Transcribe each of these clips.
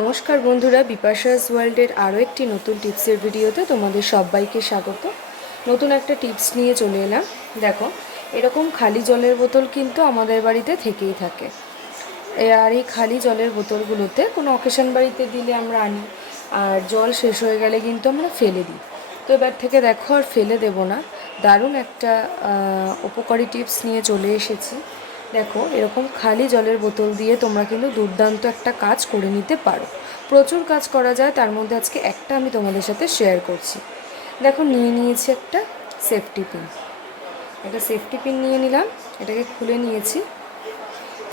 নমস্কার বন্ধুরা, বিপাশাস ওয়ার্ল্ডের আরও একটি নতুন টিপসের ভিডিওতে তোমাদের সবাইকে স্বাগত। নতুন একটা টিপস নিয়ে চলে এলাম। দেখো, এরকম খালি জলের বোতল কিন্তু আমাদের বাড়িতে থেকেই থাকে। আর এই খালি জলের বোতলগুলোতে কোনো অকেশন বাড়িতে দিলে আমরা আনি, আর জল শেষ হয়ে গেলে কিন্তু আমরা ফেলে দিই। তো এবার থেকে দেখো আর ফেলে দেব না। দারুণ একটা উপকারী টিপস নিয়ে চলে এসেছি। দেখো, এরকম খালি জলের বোতল দিয়ে তোমরা কিন্তু দুর্দান্ত একটা কাজ করে নিতে পারো। প্রচুর কাজ করা যায়, তার মধ্যে আজকে একটা আমি তোমাদের সাথে শেয়ার করছি। দেখো, নিয়ে নিয়েছি একটা সেফটি পিন একটা সেফটি পিন নিয়ে নিলাম, এটাকে খুলে নিয়েছি।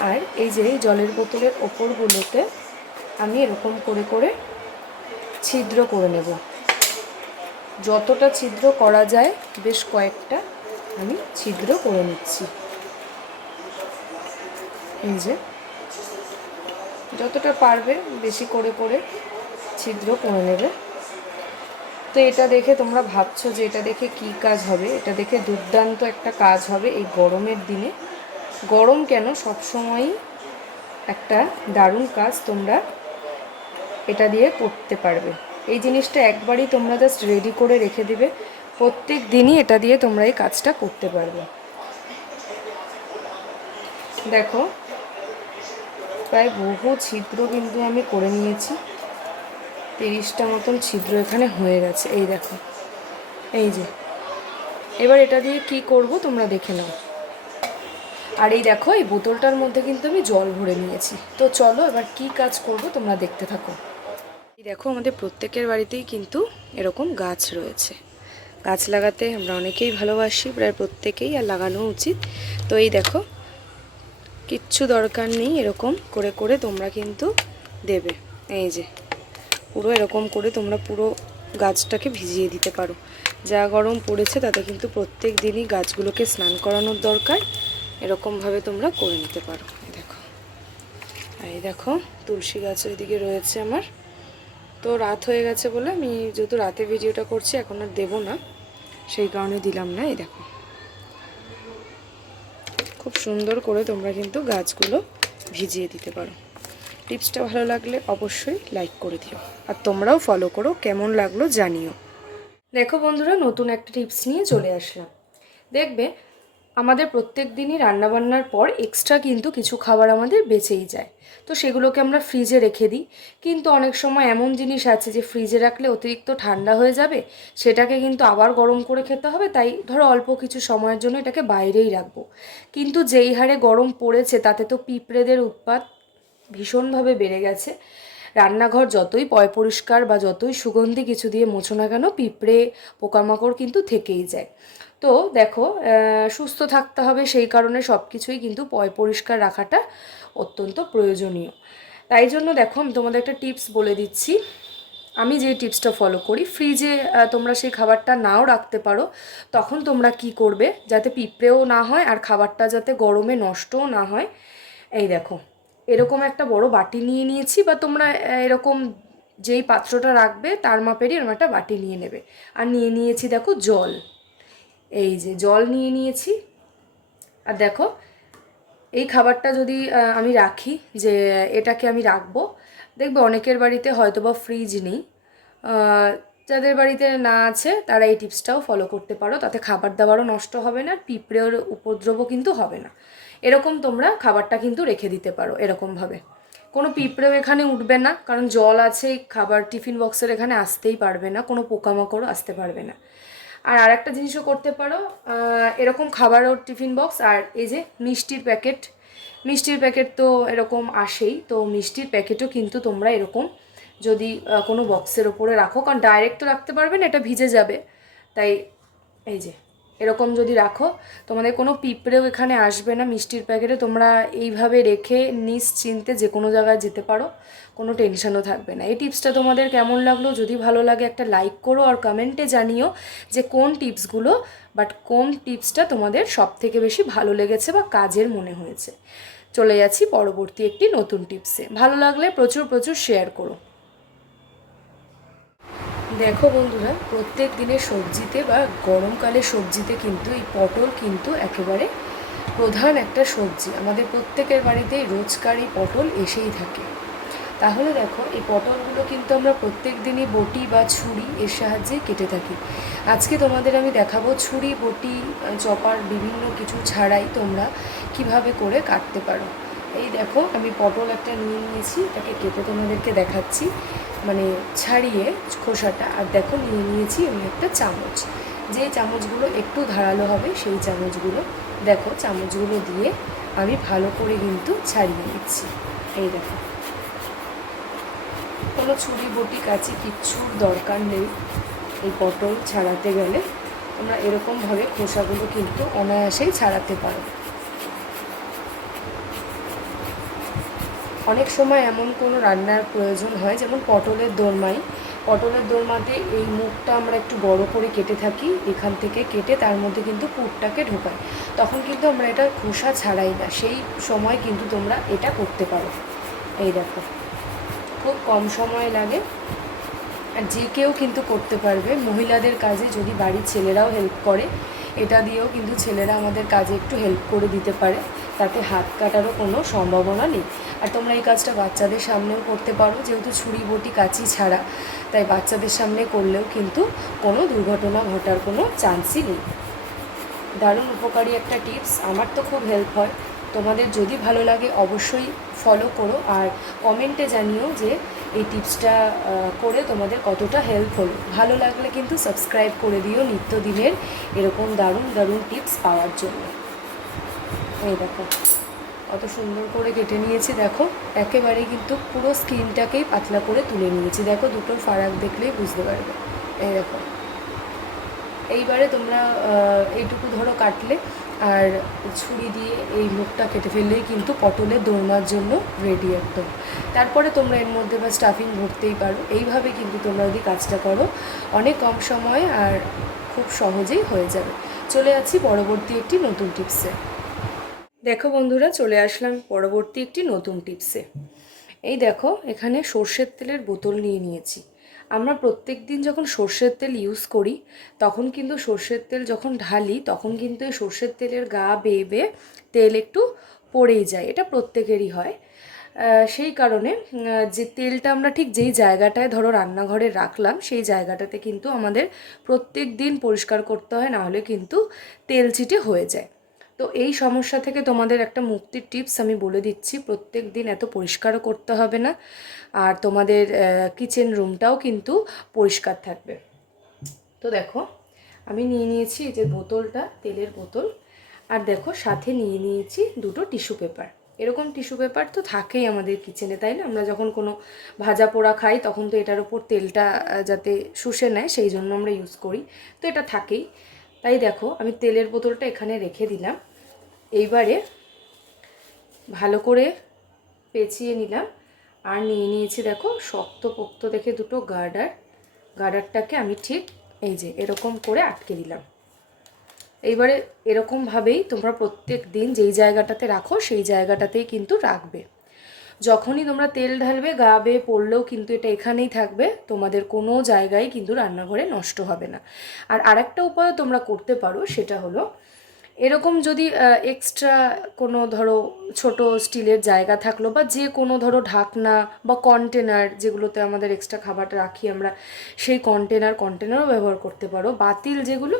আর এই যে জলের বোতলের ওপরগুলোতে আমি এরকম করে করে ছিদ্র করে নেব। যতটা ছিদ্র করা যায়, বেশ কয়েকটা আমি ছিদ্র করে নিচ্ছি। যে। যতটা পারবে বেশি করে করে ছিদ্র করে নেবে। তো এটা দেখে তোমরা ভাবছ যে এটা দেখে কি কাজ হবে? এটা দেখে দুর্দান্ত একটা কাজ হবে এই গরমের দিনে। গরম কেন? সবসময়ই একটা দারুণ কাজ তোমরা এটা দিয়ে করতে পারবে। এই জিনিসটা একবারই তোমরা জাস্ট রেডি করে রেখে দিবে। প্রত্যেক দিনই এটা দিয়ে তোমরা এই কাজটা করতে পারবে। দেখো প্রায় বহু ছিদ্র কিন্তু আমি করে নিয়েছি। তিরিশটা মতন ছিদ্র এখানে হয়ে গেছে। এই দেখো। এই যে। এবার এটা দিয়ে কি করব তোমরা দেখে নাও। আর এই দেখো, এই বোতলটার মধ্যে কিন্তু আমি জল ভরে নিয়েছি। তো চলো এবার কি কাজ করব তোমরা দেখতে থাকো। এই দেখো, আমাদের প্রত্যেকের বাড়িতেই কিন্তু এরকম গাছ রয়েছে। গাছ লাগাতে আমরা অনেকেই ভালোবাসি, প্রায় প্রত্যেকেই, আর লাগানো উচিত। তো এই দেখো কিচ্ছু দরকার নেই, এরকম করে করে তোমরা কিন্তু দেবে। এই যে, পুরো এরকম করে তোমরা পুরো গাছটাকে ভিজিয়ে দিতে পারো। যা গরম পড়েছে তাতে কিন্তু প্রত্যেক দিনই গাছগুলোকে স্নান করানোর দরকার। এরকমভাবে তোমরা করে নিতে পারো। দেখো। আর এই দেখো, তুলসী গাছ ওইদিকে রয়েছে আমার। তো রাত হয়ে গেছে বলে আমি যেহেতু রাতে ভিডিওটা করছি, এখন আর দেবো না। সেই কারণে দিলাম না, এই দেখো। খুব সুন্দর করে তোমরা কিন্তু গাছগুলো ভিজিয়ে দিতে পারো। টিপসটা ভালো লাগলে অবশ্যই লাইক করে দিও। আর তোমরাও ফলো করো, কেমন লাগল জানিও। দেখো বন্ধুরা, নতুন একটা টিপস নিয়ে চলে আসলাম। দেখবে আমাদের প্রত্যেক দিনই রান্নাবান্নার পর এক্সট্রা কিন্তু কিছু খাবার আমাদের বেঁচেই যায়। তো সেগুলোকে আমরা ফ্রিজে রেখে দিই। কিন্তু অনেক সময় এমন জিনিস আছে যে ফ্রিজে রাখলে অতিরিক্ত ঠান্ডা হয়ে যাবে, সেটাকে কিন্তু আবার গরম করে খেতে হবে। তাই ধরো অল্প কিছু সময়ের জন্য এটাকে বাইরেই রাখব। কিন্তু যেই হারে গরম পড়েছে, তাতে তো পিঁপড়েদের উৎপাত ভীষণভাবে বেড়ে গেছে। রান্নাঘর যতই পয় পরিষ্কার বা যতই সুগন্ধি কিছু দিয়ে মোছো না কেন, পিঁপড়ে পোকামাকড় কিন্তু থেকেই যায়। তো দেখো সুস্থ থাকতে হবে সেই কারণে সব কিছুই কিন্তু পয়, পরিষ্কার রাখাটা অত্যন্ত প্রয়োজনীয়। তাই জন্য দেখো, আমি তোমাদের একটা টিপস বলে দিচ্ছি। আমি যে টিপসটা ফলো করি ফ্রিজে তোমরা সেই খাবারটা নাও রাখতে পারো, তখন তোমরা কি করবে যাতে পিঁপড়েও না হয় আর খাবারটা যাতে গরমে নষ্টও না হয়। এই দেখো, এরকম একটা বড় বাটি নিয়ে নিয়েছি বা তোমরা এরকম যেই পাত্রটা রাখবে, তার মাপেরই এরকম একটা বাটি নিয়ে নেবে। আর নিয়ে নিয়েছি দেখো জল। এই যে জল নিয়ে নিয়েছি। আর দেখো, এই খাবারটা যদি আমি রাখি যে, এটাকে আমি রাখব। দেখবে অনেকের বাড়িতে হয়তো বা ফ্রিজ নেই যাদের বাড়িতে না আছে, তারা এই টিপসটাও ফলো করতে পারো। তাতে খাবার দাবারও নষ্ট হবে না, পিঁপড়ের উপদ্রবও কিন্তু হবে না। এরকম তোমরা খাবারটা কিন্তু রেখে দিতে পারো এরকমভাবে। কোনো পিঁপড়েও এখানে উঠবে না, কারণ জল আছে, খাবার টিফিন বক্সের এখানে আসতেই পারবে না, কোনো পোকামাকড়ও আসতে পারবে না। আর আর একটা জিনিসও করতে পারো এরকম খাবারও টিফিন বক্স আর এই যে মিষ্টির প্যাকেট। মিষ্টির প্যাকেট তো এরকম আসেই, তো মিষ্টির প্যাকেটও কিন্তু তোমরা এরকম যদি কোনো বক্সের ওপরে রাখো, কারণ ডাইরেক্ট তো রাখতে পারবে না, এটা ভিজে যাবে। তাই এই যে এরকম যদি রাখো, তোমাদের কোনো পিঁপড়েও এখানে আসবে না, মিষ্টির প্যাকেটে তোমরা এইভাবে রেখে নিশ্চিন্তে যে কোনো জায়গায় যেতে পারো, কোনো টেনশনও থাকবে না। এই টিপসটা তোমাদের কেমন লাগল যদি ভালো লাগে একটা লাইক করো আর কমেন্টে জানিও যে কোন টিপসগুলো, বাট কোন টিপসটা তোমাদের সব থেকে বেশি ভালো লেগেছে বা কাজের মনে হয়েছে। চলে যাচ্ছি পরবর্তী একটি নতুন টিপসে। ভালো লাগলে প্রচুর প্রচুর শেয়ার করো। দেখো বন্ধুরা, প্রত্যেক দিনের সবজিতে বা গরমকালে সবজিতে কিন্তু এই পটল কিন্তু একেবারে প্রধান একটা সবজি। আমাদের প্রত্যেকের বাড়িতেই রোজকারই পটল এসেই থাকে। তাহলে দেখো, এই পটলগুলো কিন্তু আমরা প্রত্যেক দিনই বটি বা ছুরি এর সাহায্যে কেটে থাকি। আজকে তোমাদের আমি দেখাবো ছুরি, বটি, চপার, বিভিন্ন কিছু ছাড়াই তোমরা কীভাবে করে কাটতে পারো। এই দেখো, আমি পটল একটা নিয়ে নিয়েছি, এটাকে কেটে তোমাদেরকে দেখাচ্ছি। মানে ছাড়িয়ে খোসাটা, আর দেখো নিয়ে নিয়েছি আমি একটা চামচ। যে চামচগুলো একটু ধারালো হবে, সেই চামচগুলো দেখো, চামচগুলো দিয়ে আমি ভালো করে কিন্তু ছাড়িয়ে নিচ্ছি। এই দেখো। কোনো ছুরি বটি কাচি কিচ্ছুর দরকার নেই। এই পটল ছাড়াতে গেলে তোমরা এরকমভাবে খোসাগুলো কিন্তু অনায়াসেই ছাড়াতে পারো। অনেক সময় এমন কোনো রান্নার প্রয়োজন হয়, যেমন পটলের দোরমাই পটলের দোরমাতে এই মুখটা আমরা একটু বড় করে কেটে থাকি, এখান থেকে কেটে তার মধ্যে কিন্তু পুরটাকে ঢোকাই। তখন কিন্তু আমরা এটা খোসা ছাড়াই না, সেই সময় কিন্তু তোমরা এটা করতে পারো। এই দেখো, খুব কম সময় লাগে। আর যে কেউ কিন্তু করতে পারবে। মহিলাদের কাজে যদি বাড়ির ছেলেরাও হেল্প করে, এটা দিয়েও কিন্তু ছেলেরা আমাদের কাজে একটু হেল্প করে দিতে পারে। তাতে হাত কাটারও কোনো সম্ভাবনা নেই। আর তোমরা এই কাজটা বাচ্চাদের সামনেও করতে পারো, যেহেতু ছুরি বটি কাঁচি ছাড়া। তাই বাচ্চাদের সামনে করলেও কিন্তু কোনো দুর্ঘটনা ঘটার কোনো চান্সই নেই। দারুণ উপকারী একটা টিপস, আমার তো খুব হেল্প হয়। তোমাদের যদি ভালো লাগে অবশ্যই ফলো করো আর কমেন্টে জানিও যে এই টিপসটা করে তোমাদের কতটা হেল্প হলো। ভালো লাগলে কিন্তু সাবস্ক্রাইব করে দিও নিত্যদিনের এরকম দারুণ দারুণ টিপস পাওয়ার জন্য। এই দেখো, কত সুন্দর করে কেটে নিয়েছি, দেখো। একেবারে কিন্তু পুরো স্কিনটাকেই পাতলা করে তুলে নিয়েছি। দেখো, দুটোর ফারাক দেখলেই বুঝতে পারবে। এই দেখো। এইবারে তোমরা এইটুকু ধরো কাটলে, আর ছুরি দিয়ে এই মুখটা কেটে ফেললেই কিন্তু পটলের দোরমার জন্য রেডি একদম। তারপরে তোমরা এর মধ্যে বা স্টাফিং ভরতেই পারো। এইভাবে কিন্তু তোমরা যদি কাজটা করো, অনেক কম সময়ে আর খুব সহজেই হয়ে যাবে। চলে যাচ্ছি পরবর্তী একটি নতুন টিপসে দেখো বন্ধুরা, চলে আসলাম পরবর্তী একটি নতুন টিপসে এই দেখো, এখানে সর্ষের তেলের বোতল নিয়ে নিয়েছি। আমরা প্রত্যেক দিন যখন সর্ষের তেল ইউজ করি, তখন কিন্তু সর্ষের তেল যখন ঢালি, তখন কিন্তু এই সর্ষের তেলের গা বেয়ে বেয়ে তেল একটু পড়েই যায়। এটা প্রত্যেকেরই হয়। সেই কারণে যে তেলটা আমরা ঠিক যেই জায়গাটায় ধরো রান্নাঘরে রাখলাম, সেই জায়গাটাতে কিন্তু আমাদের প্রত্যেক দিন পরিষ্কার করতে হয়, নাহলে কিন্তু তেল ছিটে হয়ে যায়। তো এই সমস্যা থেকে তোমাদের একটা মুক্তির টিপস আমি বলে দিচ্ছি। প্রত্যেক দিন এত পরিষ্কারও করতে হবে না। আর তোমাদের কিচেন রুমটাও কিন্তু পরিষ্কার থাকবে। তো দেখো, আমি নিয়ে নিয়েছি এই যে বোতলটা, তেলের বোতল। আর দেখো, সাথে নিয়ে নিয়েছি দুটো টিস্যু পেপার এরকম টিস্যু পেপার তো থাকেই আমাদের কিচেনে তাই না? আমরা যখন কোনো ভাজা পোড়া খাই, তখন তো এটার ওপর তেলটা যাতে শুষে নেয়, সেই জন্য আমরা ইউজ করি। তো এটা থাকেই। তাই দেখো, আমি তেলের বোতলটা এখানে রেখে দিলাম। এইবারে ভালো করে পেঁচিয়ে নিলাম। আর নিয়ে নিয়েছি দেখো শক্ত পোক্ত দেখে দুটো গার্ডার। গার্ডারটাকে আমি ঠিক এই যে এরকম করে আটকে দিলাম। এইবারে এরকমভাবেই তোমরা প্রত্যেক দিন যেই জায়গাটাতে রাখো, সেই জায়গাটাতেই কিন্তু রাখবে। যখনই তোমরা তেল ঢালবে, গা বেয়ে পড়লেও কিন্তু এটা এখানেই থাকবে, তোমাদের কোনো জায়গায় কিন্তু রান্নাঘরে নষ্ট হবে না। আর আরেকটা উপায় তোমরা করতে পারো, সেটা হলো এরকম যদি এক্সট্রা কোনো ধরো ছোট স্টিলের জায়গা থাকল বা যে কোনো ধরো ঢাকনা বা কন্টেনার যেগুলোতে আমাদের এক্সট্রা খাবারটা রাখি আমরা, সেই কন্টেনার কন্টেনারও ব্যবহার করতে পারো। বাতিল যেগুলো,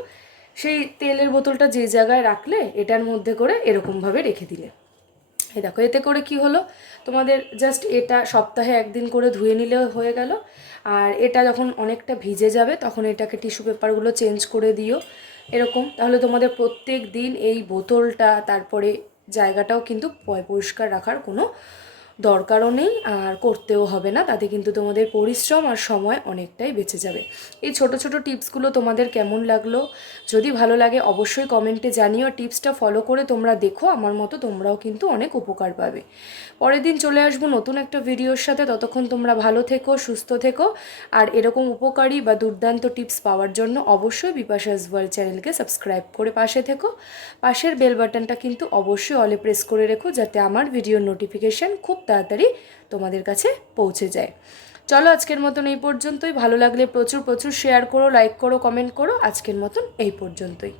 সেই তেলের বোতলটা যে জায়গায় রাখলে, এটার মধ্যে করে এরকমভাবে রেখে দিলে। দেখো, এতে করে কি হলো? তোমাদের জাস্ট এটা সপ্তাহে একদিন করে ধুয়ে নিলেও হয়ে গেল। আর এটা যখন অনেকটা ভিজে যাবে, তখন এটাকে টিস্যু পেপারগুলো চেঞ্জ করে দিও। এরকম, তাহলে তোমাদের প্রত্যেক দিন এই বোতলটা, তারপরে জায়গাটাও কিন্তু পরিষ্কার রাখার কোনো দরকারও নেই আর করতেও হবে না, তাতে কিন্তু তোমাদের পরিশ্রম আর সময় অনেকটাই বেঁচে যাবে। এই ছোট ছোট টিপসগুলো তোমাদের কেমন লাগল? যদি ভালো লাগে অবশ্যই কমেন্টে জানিও, টিপসটা ফলো করে তোমরা দেখো, আমার মতো তোমরাও কিন্তু অনেক উপকার পাবে। পরের দিন চলে আসব নতুন একটা ভিডিওর সাথে, ততক্ষণ তোমরা ভালো থেকো, সুস্থ থেকো, আর এরকম উপকারী বা দুর্দান্ত টিপস পাওয়ার জন্য অবশ্যই বিপাশাস ওয়ার্ল্ড চ্যানেলকে সাবস্ক্রাইব করে পাশে থেকো। পাশের বেল বাটনটা কিন্তু অবশ্যই অলে প্রেস করে রেখো, যাতে আমার ভিডিওর নোটিফিকেশান খুব তাড়াতাড়ি তোমাদের কাছে পৌঁছে যায়। চলো আজকের মতন এই পর্যন্তই। ভালো লাগলে প্রচুর প্রচুর শেয়ার করো লাইক করো কমেন্ট করো। আজকের মতন এই পর্যন্তই।